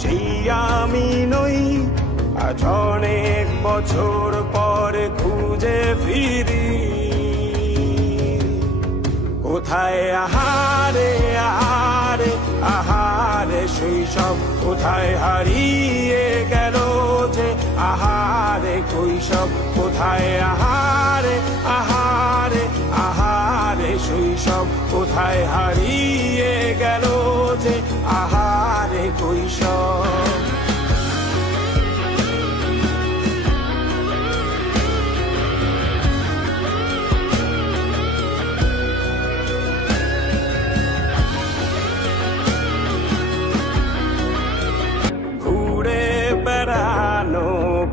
সেই আমি নই। আজ অনেক বছর পরে খুঁজে ফিরি, কোথায় আহারে আহারে আহারে শৈশব, কোথায় হারিয়ে গেল যে আহারে কৈশব, কোথায় আহারে আহারে আহারে শৈশব, কোথায় হারিয়ে গেল যে আহারে কৈশব।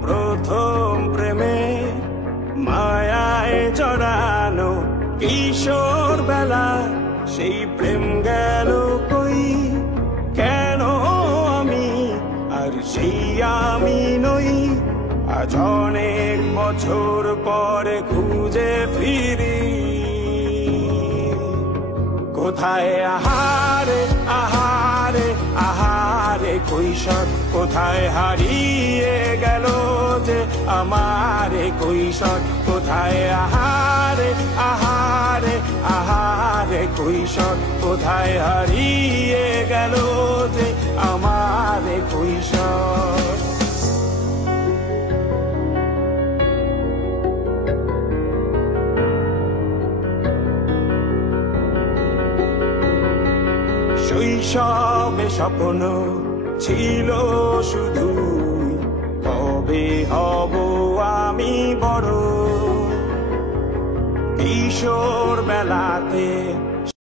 প্রথম প্রেমে মায়ায় জড়ানো কিশোর বেলা, সেই প্রেম গেল কই, কেন আমি আর সেই আমি নই। আজ অনেক বছর পরে খুঁজে ফিরি, কোথায় আহারে আহারে আহারে কৈশোর, কোথায় হারিয়ে গেল যে আমারে কৈশোর, কোথায় আহারে আহারে আহারে কৈশোর, কোথায় হারিয়ে গেল যে আমারে কৈশোর। শৈশবে স্বপ্ন ছিল শুধু, কবে হব আমি বড়। কিশোর বেলাতে